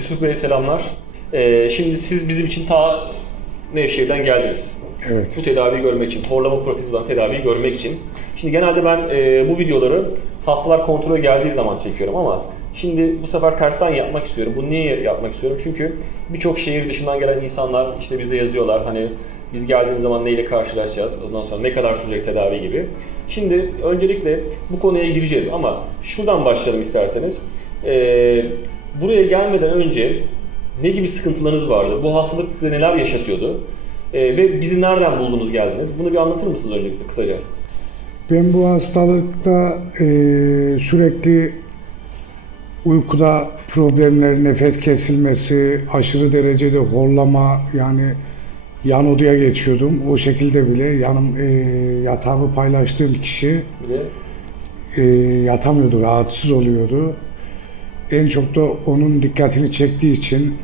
Yusuf Bey selamlar. Ee, şimdi siz bizim için ta Nevşehir'den geldiniz. Evet. Bu tedaviyi görmek için, horlama protezden tedaviyi görmek için. Şimdi genelde ben e, bu videoları hastalar kontrole geldiği zaman çekiyorum ama şimdi bu sefer tersten yapmak istiyorum. Bunu niye yapmak istiyorum? Çünkü birçok şehir dışından gelen insanlar işte bize yazıyorlar hani biz geldiğimiz zaman neyle karşılaşacağız, ondan sonra ne kadar sürecek tedavi gibi. Şimdi öncelikle bu konuya gireceğiz ama şuradan başlayalım isterseniz. Ee, buraya gelmeden önce ne gibi sıkıntılarınız vardı? Bu hastalık size neler yaşatıyordu? Ee, ve bizi nereden buldunuz geldiniz? Bunu bir anlatır mısınız öncelikle kısaca? Ben bu hastalıkta e, sürekli uykuda problemler, nefes kesilmesi, aşırı derecede horlama yani yan odaya geçiyordum. O şekilde bile yanım e, yatağımı paylaştığım kişi Bir de e, yatamıyordu, rahatsız oluyordu. En çok da onun dikkatini çektiği için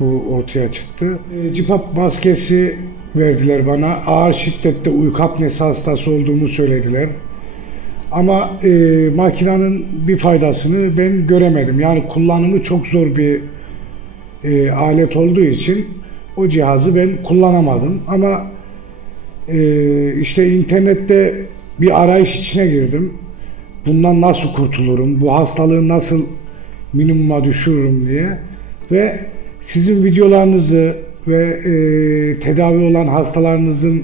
bu ortaya çıktı. E, CPAP maskesi verdiler bana. Ağır şiddette uyku apnesi hastası olduğumu söylediler. Ama e, makinenin bir faydasını ben göremedim. Yani kullanımı çok zor bir e, alet olduğu için o cihazı ben kullanamadım. Ama e, işte internette bir arayış içine girdim. Bundan nasıl kurtulurum? Bu hastalığı nasıl minimuma düşürürüm diye. Ve sizin videolarınızı ve e, tedavi olan hastalarınızın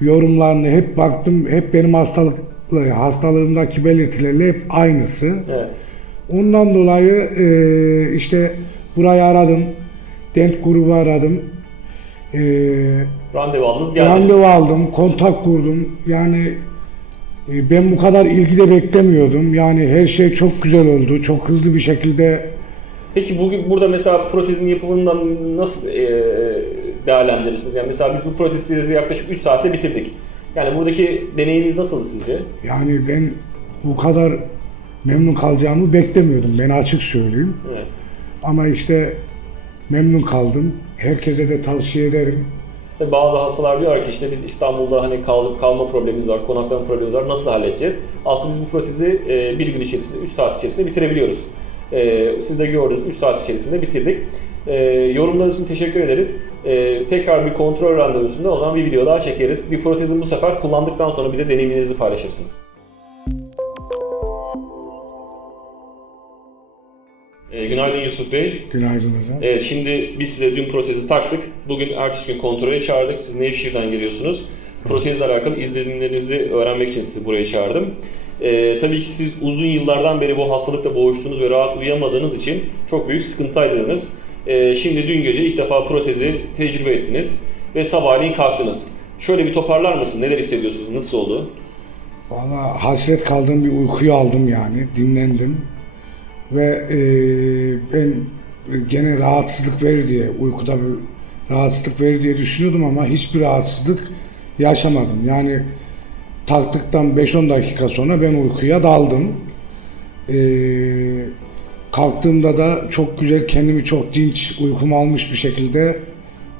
yorumlarını hep baktım. Hep benim hastalık hastalığımdaki belirtilerle hep aynısı. evet. Ondan dolayı e, işte burayı aradım. Dent grubu aradım. E, Randevu aldınız geldiniz. randevu aldım, kontak kurdum. Yani ben bu kadar ilgi de beklemiyordum. Yani her şey çok güzel oldu. Çok hızlı bir şekilde Peki bugün burada mesela protezin yapımından nasıl e, değerlendirirsiniz? Yani mesela biz bu protez serisi yaklaşık 3 saatte bitirdik. Yani buradaki deneyiminiz nasıldı sizce? yani ben bu kadar memnun kalacağımı beklemiyordum. Ben açık söyleyeyim. Evet. Ama işte memnun kaldım. Herkese de tavsiye ederim. Tabii Bazı hastalar diyor ki işte biz İstanbul'da hani kalıp kalma problemimiz var, konaklama problemimiz var. Nasıl halledeceğiz? Aslında biz bu protezi e, bir gün içerisinde, 3 saat içerisinde bitirebiliyoruz. E, siz de gördünüz 3 saat içerisinde bitirdik. E, yorumlarınız için teşekkür ederiz. E, tekrar bir kontrol randevusunda o zaman bir video daha çekeriz. Bir protezin bu sefer kullandıktan sonra bize deneyimlerinizi paylaşırsınız. E, günaydın Yusuf Bey. Günaydın hocam. Evet şimdi biz size dün protezi taktık. Bugün ertesi gün kontrole çağırdık. Siz Nevşehir'den geliyorsunuz. Protezle alakalı izlenimlerinizi öğrenmek için sizi buraya çağırdım. Ee, tabii ki siz uzun yıllardan beri bu hastalıkla boğuştunuz ve rahat uyuyamadığınız için çok büyük sıkıntıdaydınız. Ee, şimdi dün gece ilk defa protezi tecrübe ettiniz ve sabahleyin kalktınız. Şöyle bir toparlar mısın? Neler hissediyorsunuz? Nasıl oldu? Valla hasret kaldığım bir uykuyu aldım yani. Dinlendim. Ve e, ben gene rahatsızlık verir diye, uykuda bir rahatsızlık verir diye düşünüyordum ama hiçbir rahatsızlık yaşamadım. Yani taktıktan 5-10 dakika sonra ben uykuya daldım. E, kalktığımda da çok güzel, kendimi çok dinç, uykumu almış bir şekilde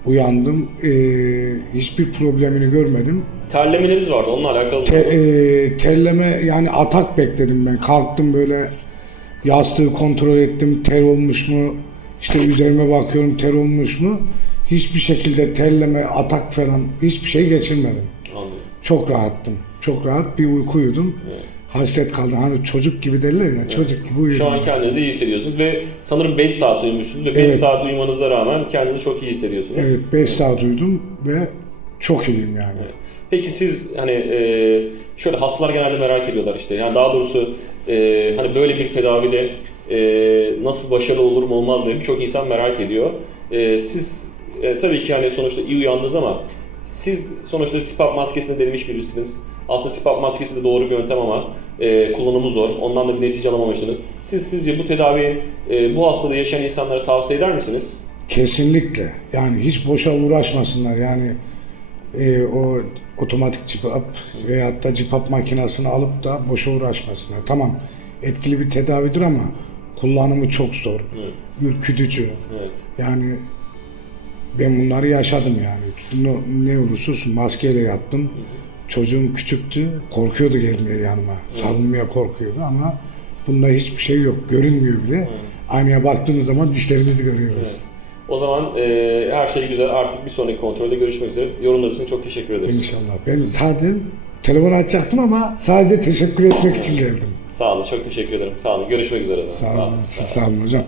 uyandım. E, hiçbir problemini görmedim. Terlemeleriniz vardı. Onunla alakalı. Te- e, terleme yani atak bekledim ben. Kalktım böyle yastığı kontrol ettim. Ter olmuş mu? İşte üzerime bakıyorum ter olmuş mu? Hiçbir şekilde terleme, atak falan hiçbir şey geçirmedim. Anladım. Çok rahattım. Çok rahat bir uyku uyudum. Evet. Hasret kaldım. Hani çocuk gibi derler ya. Çocuk gibi uyudum. Şu an kendinizi iyi hissediyorsunuz ve sanırım 5 saat uyumuşsunuz ve 5 Evet. saat uyumanıza rağmen kendinizi çok iyi hissediyorsunuz. Evet 5 saat uyudum ve çok iyiyim yani. Evet. Peki siz hani e, şöyle hastalar genelde merak ediyorlar işte yani daha doğrusu e, hani böyle bir tedavide e, nasıl başarılı olur mu olmaz mı birçok insan merak ediyor. E, siz e, tabii ki hani sonuçta iyi uyandınız ama siz sonuçta CPAP maskesini denemiş birisiniz. Aslında CPAP maskesi de doğru bir yöntem ama e, kullanımı zor. Ondan da bir netice alamamışsınız. Siz sizce bu tedaviyi e, bu hastalığı yaşayan insanlara tavsiye eder misiniz? Kesinlikle. Yani hiç boşa uğraşmasınlar. Yani e, o otomatik cipap veyahut da cipap makinesini alıp da boşa uğraşmasınlar. Tamam etkili bir tedavidir ama kullanımı çok zor. Evet. Ürkütücü. Evet. Yani ben bunları yaşadım yani. Ne, ne olursa olsun maskeyle yattım. Çocuğum küçüktü. Korkuyordu gelmeye yanıma. Sarılmaya korkuyordu ama bunda hiçbir şey yok. Görünmüyor bile. Aynaya baktığımız zaman dişlerimizi görüyoruz. Evet. O zaman e, her şey güzel. Artık bir sonraki kontrolde görüşmek üzere. Yorumlarınız için çok teşekkür ederiz. İnşallah. Ben zaten telefon açacaktım ama sadece teşekkür etmek için geldim. Sağ olun. Çok teşekkür ederim. Sağ olun. Görüşmek üzere. Sağ olun, siz sağ olun hocam.